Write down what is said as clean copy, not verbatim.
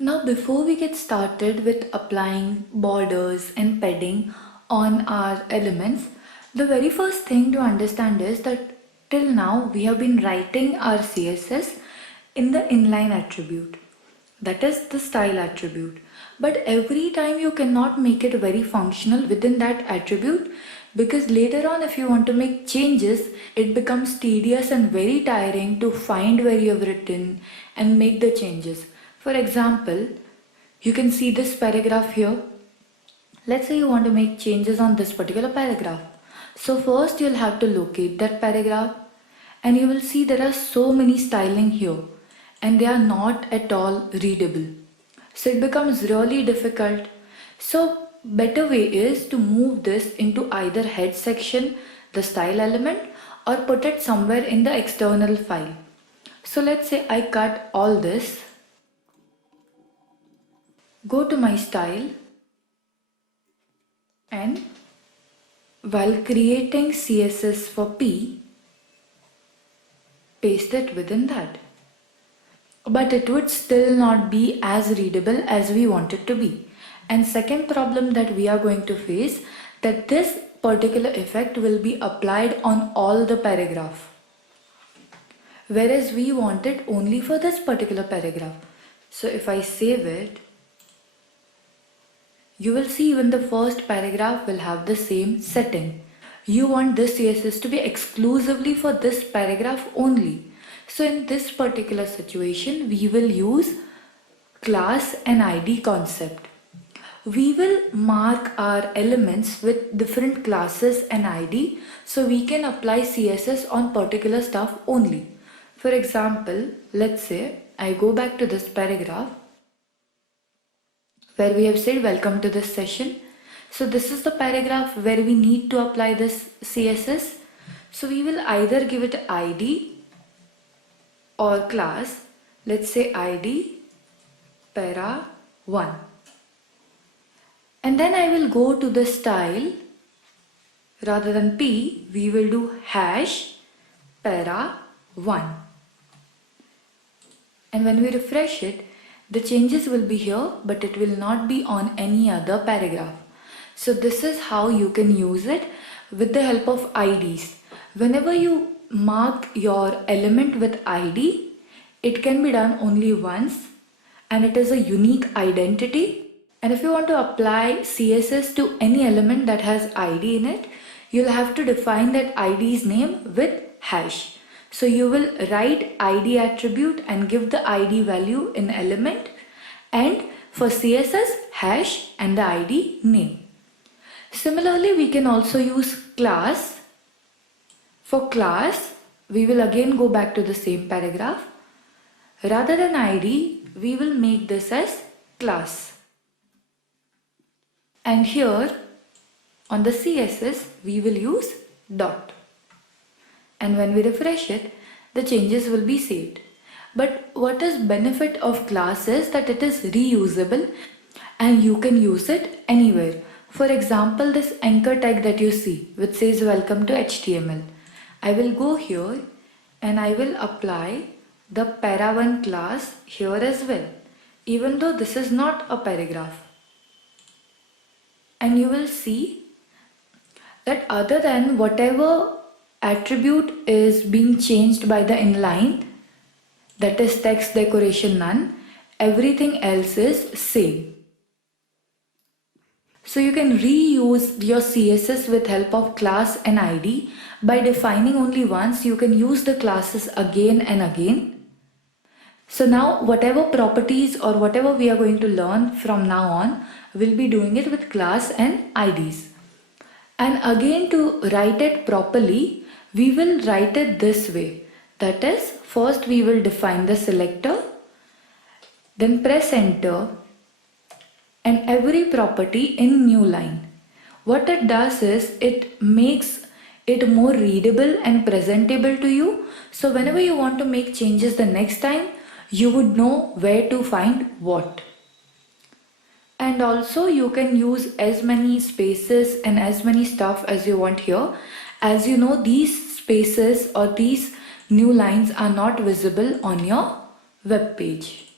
Now before we get started with applying borders and padding on our elements, the very first thing to understand is that till now we have been writing our CSS in the inline attribute, that is the style attribute. But every time you cannot make it very functional within that attribute, because later on if you want to make changes, it becomes tedious and very tiring to find where you have written and make the changes. For example, you can see this paragraph here. Let's say you want to make changes on this particular paragraph. So first you'll have to locate that paragraph, and you will see there are so many styling here and they are not at all readable. So it becomes really difficult. So better way is to move this into either head section, the style element, or put it somewhere in the external file. So let's say I cut all this, go to my style, and while creating CSS for P, paste it within that. But it would still not be as readable as we want it to be. And second problem that we are going to face, that this particular effect will be applied on all the paragraph, whereas we want it only for this particular paragraph. So if I save it, you will see even the first paragraph will have the same setting. You want this CSS to be exclusively for this paragraph only. So in this particular situation, we will use class and ID concept. We will mark our elements with different classes and ID so we can apply CSS on particular stuff only. For example, let's say I go back to this paragraph where we have said welcome to this session. So this is the paragraph where we need to apply this CSS. So we will either give it ID or class. Let's say ID para 1. And then I will go to the style. Rather than P, we will do hash para 1. And when we refresh it, the changes will be here, but it will not be on any other paragraph. So this is how you can use it with the help of IDs. Whenever you mark your element with ID, it can be done only once and it is a unique identity. And if you want to apply CSS to any element that has ID in it, you'll have to define that ID's name with hash. So you will write ID attribute and give the ID value in element, and for CSS hash and the ID name. Similarly, we can also use class. For class, we will again go back to the same paragraph. Rather than ID, we will make this as class. And here on the CSS, we will use dot. And when we refresh it, the changes will be saved. But what is benefit of class is that it is reusable and you can use it anywhere. For example, this anchor tag that you see which says welcome to HTML. I will go here and I will apply the para1 class here as well, even though this is not a paragraph. And you will see that other than whatever attribute is being changed by the inline, that is text decoration none, everything else is same. So you can reuse your CSS with help of class and ID. By defining only once, you can use the classes again and again. So now whatever properties or whatever we are going to learn from now on, we'll be doing it with class and IDs. And again, to write it properly, we will write it this way. That is, first we will define the selector, then press enter, and every property in new line. What it does is it makes it more readable and presentable to you. So whenever you want to make changes the next time, you would know where to find what. And also you can use as many spaces and as many stuff as you want here. As you know, these spaces or these new lines are not visible on your web page.